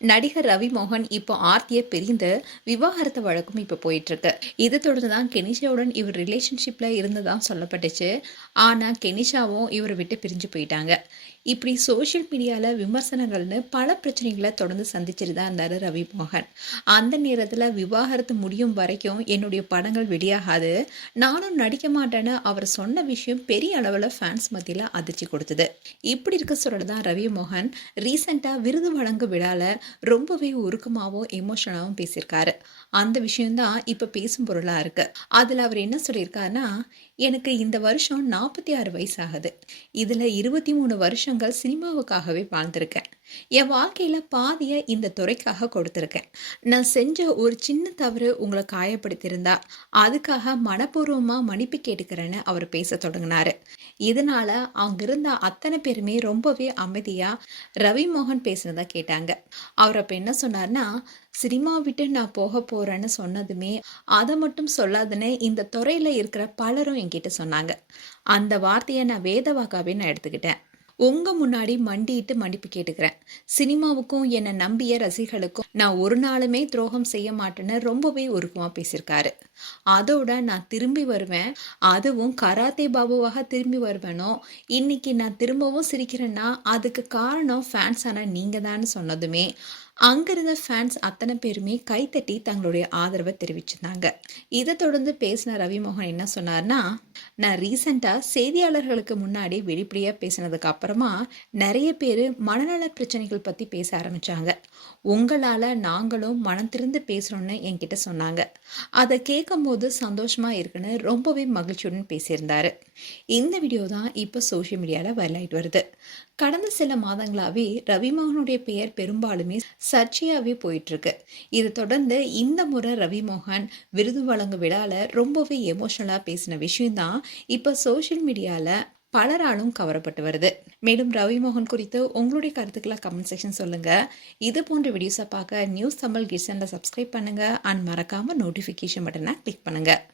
நடிகர் ரவி மோகன் இப்போ ஆர்த்தியை பிரிந்து விவாகரத்து வழக்கும் இப்போ போயிட்டு இருக்கு. இதை தொடர்ந்து தான் கெனிஷாவுடன் இவர் ரிலேஷன்ஷிப்ல இருந்ததான் சொல்லப்பட்டுச்சு. ஆனா கெனிஷாவும் இவரை விட்டு பிரிஞ்சு போயிட்டாங்க. இப்படி சோஷியல் மீடியால விமர்சனங்கள்னு பல பிரச்சனைகளை தொடர்ந்து சந்திச்சுட்டு தான் இருந்தாரு ரவி மோகன். அந்த நேரத்துல விவாகரத்து முடியும் வரைக்கும் என்னுடைய படங்கள் வெளியாகாது, நானும் நடிக்க மாட்டேன்னு அவர் சொன்ன விஷயம் பெரிய அளவுல ஃபேன்ஸ் மத்தியில அதிர்ச்சி கொடுத்தது. இப்படி இருக்க சொல்லதான் ரவி மோகன் ரீசெண்டா விருது வழங்கும் விழால ரொம்பவே உருக்கமாகவும் எமோஷனலாகவும் பேசியிருக்காரு. அந்த விஷயம்தான் இப்போ பேசும் பொருளாக இருக்கு. அதில் அவர் என்ன சொல்லியிருக்காருன்னா, எனக்கு இந்த வருஷம் 46 வயசு ஆகுது. இதில் 23 வருஷங்கள் சினிமாவுக்காகவே வாழ்ந்திருக்கேன். என் வாழ்க்கையில் பாதியை இந்த துறைக்காக கொடுத்துருக்கேன். நான் செஞ்ச ஒரு சின்ன தவறு உங்களை காயப்படுத்தியிருந்தா அதுக்காக மனப்பூர்வமாக மன்னிப்பு கேட்டுக்கிறேன்னு அவர் பேச தொடங்கினாரு. இதனால அங்கிருந்த அத்தனை பேருமே ரொம்பவே அமைதியாக ரவி மோகன் பேசுனதா கேட்டாங்க. அவர் அப்போ என்ன சொன்னார்னா, சினிமா விட்டு நான் போக போறேன்னு சொன்னதுமே அதை மட்டும் சொல்லாதுன்னு இந்த துறையில இருக்கிற பலரும் என்கிட்ட சொன்னாங்க. அந்த வார்த்தையை நான் வேதவாக்காவே நான் எடுத்துக்கிட்டேன். உங்க முன்னாடி மண்டிட்டு மன்னிப்பு கேட்டுக்கிறேன். சினிமாவுக்கும் என்னை நம்பிய ரசிகர்களுக்கும் நான் ஒரு நாளுமே துரோகம் செய்ய மாட்டேன்னு ரொம்பவே உருக்கமா பேசியிருக்காரு. அதோட நான் திரும்பி வருவேன், அதுவும் கராத்தே பாபுவாக திரும்பி வருவேனோ. இன்னைக்கு நான் திரும்பவும் சிரிக்கிறேன்னா அதுக்கு காரணம் ஃபேன்ஸ் ஆனா நீங்க தான் சொன்னதுமே அங்கிருந்த ஃபேன்ஸ் அத்தனை பேருமே கைத்தட்டி தங்களுடைய ஆதரவை தெரிவிச்சிருந்தாங்க. இதை தொடர்ந்து பேசின ரவி மோகன் என்ன சொன்னார்னா, நான் ரீசெண்டாக செய்தியாளர்களுக்கு முன்னாடி வெளிப்படையாக பேசினதுக்கு அப்புறமா நிறைய பேர் மனநல பிரச்சனைகள் பற்றி பேச ஆரம்பித்தாங்க. உங்களால் நாங்களும் மனம் திறந்து பேசுகிறோன்னு என்கிட்ட சொன்னாங்க. அதை கேட்கும் போது சந்தோஷமாக இருக்குன்னு ரொம்பவே மகிழ்ச்சியுடன் பேசியிருந்தாரு. இந்த வீடியோ தான் இப்போ சோஷியல் மீடியாவில் வைரலாயிட்டு வருது. கடந்த சில மாதங்களாகவே ரவிமோகனுடைய பெயர் பெரும்பாலுமே சர்ச்சையாகவே போயிட்டுருக்கு. இதை தொடர்ந்து இந்த முறை ரவிமோகன் விருது வழங்கும் விழாவில் ரொம்பவே எமோஷனலாக பேசின விஷயம்தான் இப்போ சோஷியல் மீடியாவில் பலராலும் கவரப்பட்டு வருது. மேலும் ரவிமோகன் குறித்து உங்களுடைய கருத்துக்களை கமெண்ட் செக்ஷன் சொல்லுங்கள். இது போன்ற வீடியோஸை பார்க்க நியூஸ் தமிழ் கிட்ஸ் சேனலை சப்ஸ்கிரைப் பண்ணுங்கள் அண்ட் மறக்காமல் நோட்டிஃபிகேஷன் பட்டனை கிளிக் பண்ணுங்கள்.